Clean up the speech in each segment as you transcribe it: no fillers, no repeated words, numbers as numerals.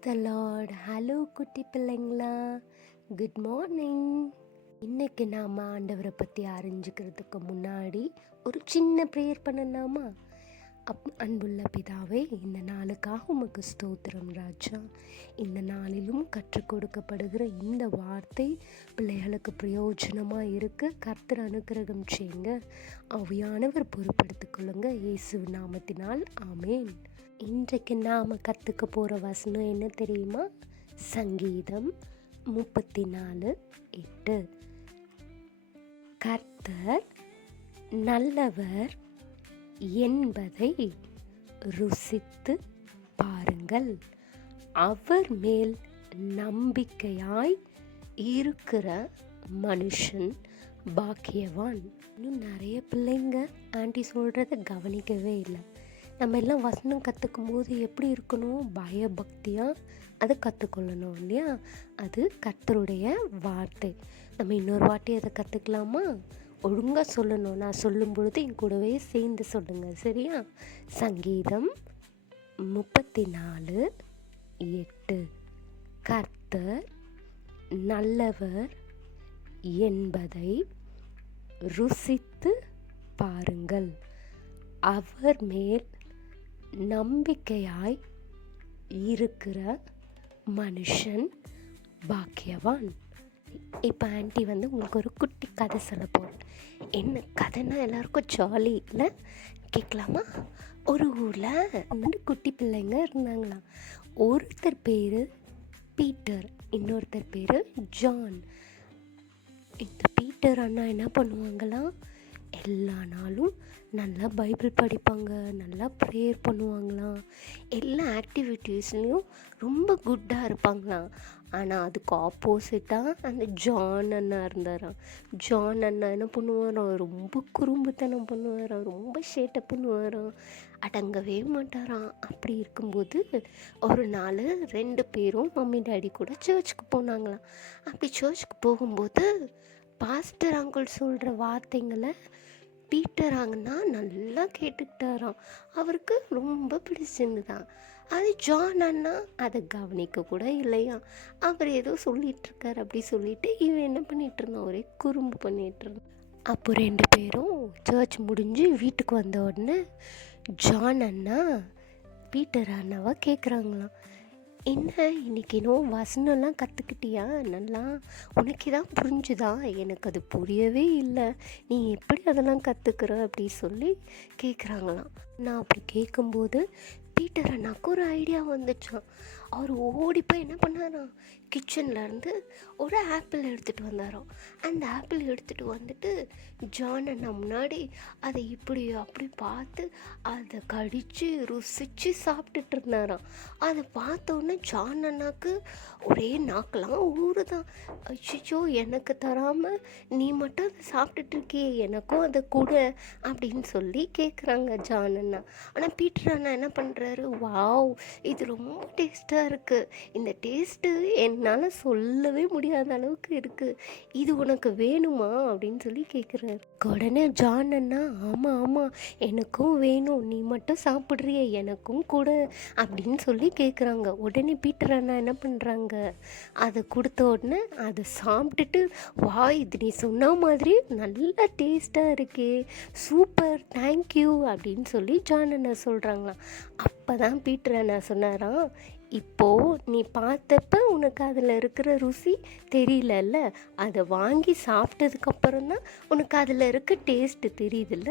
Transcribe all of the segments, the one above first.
த Lord. Hello குட்டி பிள்ளைங்களா, good morning. இன்னைக்கு நாம் ஆண்டவரை பற்றி அறிஞ்சிக்கிறதுக்கு முன்னாடி ஒரு சின்ன ப்ரேயர் பண்ணலாமா? அன்புள்ள பிதாவே, இந்த நாளுக்காக உமக்கு ஸ்தோத்திரம் ராஜா. இந்த நாளிலும் கற்றுக் கொடுக்கப்படுகிற இந்த வார்த்தை பிள்ளைகளுக்கு பிரயோஜனமாக இருக்க கர்த்தர் அனுக்கிரகம் செய்யுங்க. ஆவியானவர் பொறுப்படுத்திக் கொள்ளுங்க, இயேசு நாமத்தினால் ஆமேன். இன்றைக்கு நாம் கற்றுக்க போகிற வசனம் என்ன தெரியுமா? சங்கீதம் 34:8. கர்த்தர் நல்லவர் என்பதை ருசித்து பாருங்கள், அவர் மேல் நம்பிக்கையாய் இருக்கிற மனுஷன் பாக்கியவான். இன்னும் நிறைய பிள்ளைங்க ஆண்டி சொல்கிறத கவனிக்கவே இல்லை. நம்ம எல்லாம் வசனம் கற்றுக்கும் போது எப்படி இருக்கணும்? பயபக்தியாக அதை கற்றுக்கொள்ளணும் இல்லையா? அது கர்த்தருடைய வார்த்தை. நம்ம இன்னொரு வாட்டி அதை கற்றுக்கலாமா? ஒழுங்காக சொல்லணும். நான் சொல்லும் பொழுது என் கூடவே சேர்ந்து சொல்லுங்கள், சரியா? சங்கீதம் 34:8. கர்த்தர் நல்லவர் என்பதை ருசித்து பாருங்கள், அவர் மேல் நம்பிக்கையாய் இருக்கிற மனுஷன் பாக்கியவான். இப்போ ஆண்டி உங்களுக்கு ஒரு குட்டி கதை சொல்ல போகிறேன். என்ன கதைன்னா எல்லாருக்கும் ஜாலி இல்லை? கேட்கலாமா? ஒரு ஊரில் குட்டி பிள்ளைங்க இருந்தாங்களாம். ஒருத்தர் பேர் பீட்டர், இன்னொருத்தர் பேர் ஜான். இந்த பீட்டர் அண்ணா என்ன பண்ணுவாங்களாம்? எல்லா நாளும் நல்லா பைபிள் படிப்பாங்க, நல்லா ப்ரேயர் பண்ணுவாங்களாம், எல்லா ஆக்டிவிட்டீஸ்லேயும் ரொம்ப குட்டாக இருப்பாங்களாம். ஆனால் அதுக்கு ஆப்போசிட்டாக அந்த ஜான் அண்ணா இருந்தாராம். ஜான் அண்ணா என்ன பண்ணுவாராம்? ரொம்ப குறும்புத்தனம் பண்ணுவாராம், ரொம்ப சேட்டை பண்ணுவாராம், அடங்கவே மாட்டாராம். அப்படி இருக்கும்போது ஒரு நாள் 2 பேரும் மம்மி டாடி கூட சர்ச்சுக்கு போனாங்களாம். அப்படி சர்ச்சுக்கு போகும்போது பாஸ்டர் அங்கிள் சொல்கிற வார்த்தைங்களை பீட்டர் ஆங்கன்னா நல்லா கேட்டுக்கிட்டாராம். அவருக்கு ரொம்ப பிடிச்சிருந்துதான். அது ஜான் அண்ணா அதை கவனிக்க கூட இல்லையா. அவர் ஏதோ சொல்லிகிட்ருக்கார் அப்படி சொல்லிட்டு இவன் என்ன பண்ணிகிட்டு இருந்தான்? ஒரே குறும்பு பண்ணிகிட்டு இருந்தான். அப்போ 2 பேரும் சர்ச் முடிஞ்சு வீட்டுக்கு வந்த உடனே ஜான் அண்ணா பீட்டர் அண்ணாவை கேட்குறாங்களாம், என்ன இன்னைக்கு இன்னும் வசனம்லாம் கற்றுக்கிட்டியா? நல்லா உனக்கு தான் புரிஞ்சுதா? எனக்கு அது புரியவே இல்லை, நீ எப்படி அதெல்லாம் கற்றுக்குற அப்படி சொல்லி கேட்குறாங்களாம். நான் அப்படி கேட்கும்போது பீட்டர் அண்ணாக்கு ஒரு ஐடியா வந்துச்சான். அவர் ஓடி போய் என்ன பண்ணாராம்? கிச்சன்லேருந்து ஒரு ஆப்பிள் எடுத்துகிட்டு வந்தாராம். அந்த ஆப்பிள் எடுத்துகிட்டு வந்துட்டு ஜான் அண்ணா முன்னாடி அதை இப்படி அப்படி பார்த்து அதை கடித்து ருசித்து சாப்பிட்டுட்டு இருந்தாராம். அதை பார்த்தோன்னே ஜான் அண்ணாக்கு ஒரே நாக்கெல்லாம் ஊறுதான். அச்சோ, எனக்கு தராமல் நீ மட்டும் அதை சாப்பிட்டுட்ருக்கியே, எனக்கும் அதை கூட அப்படின்னு சொல்லி கேட்குறாங்க ஜான் அண்ணா. ஆனால் பீட்டர் அண்ணா என்ன பண்ணுறாரு? வாவ், இது ரொம்ப டேஸ்ட்டாக இருக்குது, இந்த டேஸ்ட்டு என்னால் சொல்லவே முடியாத அளவுக்கு இருக்குது, இது உனக்கு வேணுமா அப்படின்னு சொல்லி கேட்குறாரு. உடனே ஜான் அண்ணா, ஆமாம் ஆமாம் எனக்கும் வேணும், நீ மட்டும் சாப்பிட்றியே எனக்கும் கூட அப்படின்னு சொல்லி கேட்குறாங்க. உடனே பீட்டர் அண்ணா என்ன பண்ணுறாங்க? அதை கொடுத்த உடனே அதை சாப்பிட்டுட்டு, வா இது நீ சொன்ன மாதிரி நல்லா டேஸ்ட்டாக இருக்கே, சூப்பர், தேங்க்யூ அப்படின்னு சொல்லி ஜான் அண்ணா சொல்கிறாங்களாம். அப்போ தான் பீட்டர் அண்ணா சொன்னாராம், இப்போது நீ பார்த்தப்ப உனக்கு அதில் இருக்கிற ருசி தெரியலல்ல, அதை வாங்கி சாப்பிட்டதுக்கப்புறம் தான் உனக்கு அதில் இருக்க டேஸ்ட்டு தெரியுதுல்ல.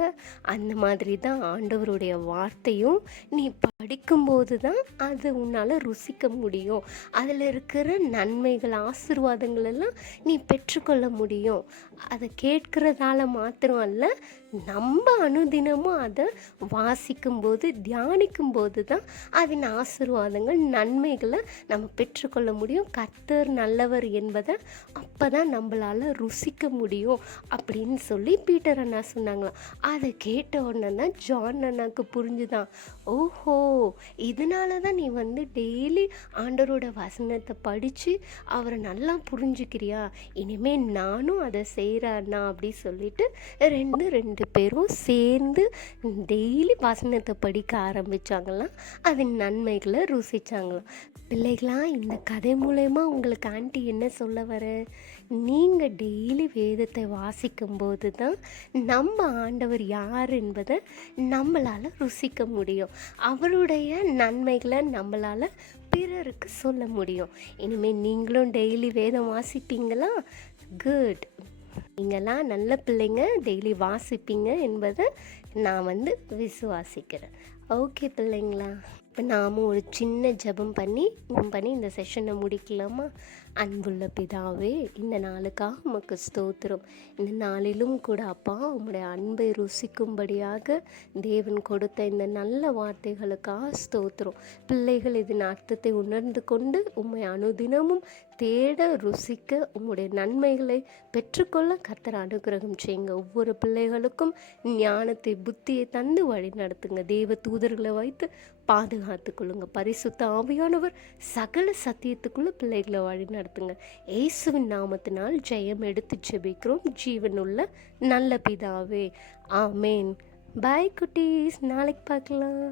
அந்த மாதிரி தான் ஆண்டவருடைய வார்த்தையும் நீ படிக்கும்போது தான் அது உன்னால் ருசிக்க முடியும், அதில் இருக்கிற நன்மைகள் ஆசீர்வாதங்கள் எல்லாம் நீ பெற்றுக்கொள்ள முடியும். அதை கேட்குறதால மாத்திரம் அல்ல, நம்ம அனுதினமும் அதை வாசிக்கும்போது தியானிக்கும்போது தான் அதன் ஆசீர்வாதங்கள் நன்மைகளை நம்ம பெற்றுக்கொள்ள முடியும். கர்த்தர் நல்லவர் என்பதை அப்போ தான் நம்மளால் ருசிக்க முடியும் அப்படின்னு சொல்லி பீட்டர் அண்ணா சொன்னாங்களாம். அதை கேட்ட உடனே தான் ஜான் அண்ணாக்கு புரிஞ்சுதான், ஓஹோ இதனால தான் நீ டெய்லி ஆண்டவரோட வசனத்தை படித்து அவரை நல்லா புரிஞ்சுக்கிறியா, இனிமேல் நானும் அதை செய்கிறேன் அண்ணா அப்படி சொல்லிட்டு ரெண்டு பேரும் சேர்ந்து டெய்லி வசனத்தை படிக்க ஆரம்பித்தாங்களாம். அதன் நன்மைகளை ருசித்தாங்களாம். பிள்ளைகளா, இந்த கதை மூலயமா உங்களுக்கு ஆண்டி என்ன சொல்ல வரேன், நீங்கள் டெய்லி வேதத்தை வாசிக்கும்போது தான் நம்ம ஆண்டவர் யார் என்பதை நம்மளால் ருசிக்க முடியும். அவருடைய நன்மைகளை நம்மளால் பிறருக்கு சொல்ல முடியும். இனிமேல் நீங்களும் டெய்லி வேதம் வாசிப்பீங்களா? குட். நீங்களாம் நல்ல பிள்ளைங்க, டெய்லி வாசிப்பீங்க என்பதை நான் விசுவாசிக்கிறேன். ஓகே பிள்ளைங்களா, இப்போ நாமும் ஒரு சின்ன ஜெபம் பண்ணி இந்த செஷனை முடிக்கலாமா? அன்புள்ள பிதாவே, இந்த நாளுக்காக உமக்கு ஸ்தோத்திரம். இந்த நாளிலும் கூட அப்பா, உம்முடைய அன்பை ருசிக்கும்படியாக தேவன் கொடுத்த இந்த நல்ல வார்த்தைகளுக்காக ஸ்தோத்திரம். பிள்ளைகள் இதன் அர்த்தத்தை உணர்ந்து கொண்டு உம்மை அனுதினமும் தேட ருசிக்க உம்முடைய நன்மைகளை பெற்றுக்கொள்ள கர்த்தர் அனுகிரகம் செய்யுங்க. ஒவ்வொரு பிள்ளைகளுக்கும் ஞானத்தை புத்தியை தந்து வழி நடத்துங்க. தேவ தூதர்களை வைத்து பாதுகாத்து கொள்ளுங்க. பரிசுத்த ஆவியானவர் சகல சத்தியத்துக்குள்ள பிள்ளைகளை வழி நடத்துங்க. இயேசுவின் நாமத்தினால் ஜெயம் எடுத்து ஜெபிக்கிறோம் ஜீவனுள்ள நல்ல பிதாவே, ஆமேன். பாய் குட்டீஸ், நாளைக்கு பார்க்கலாம்.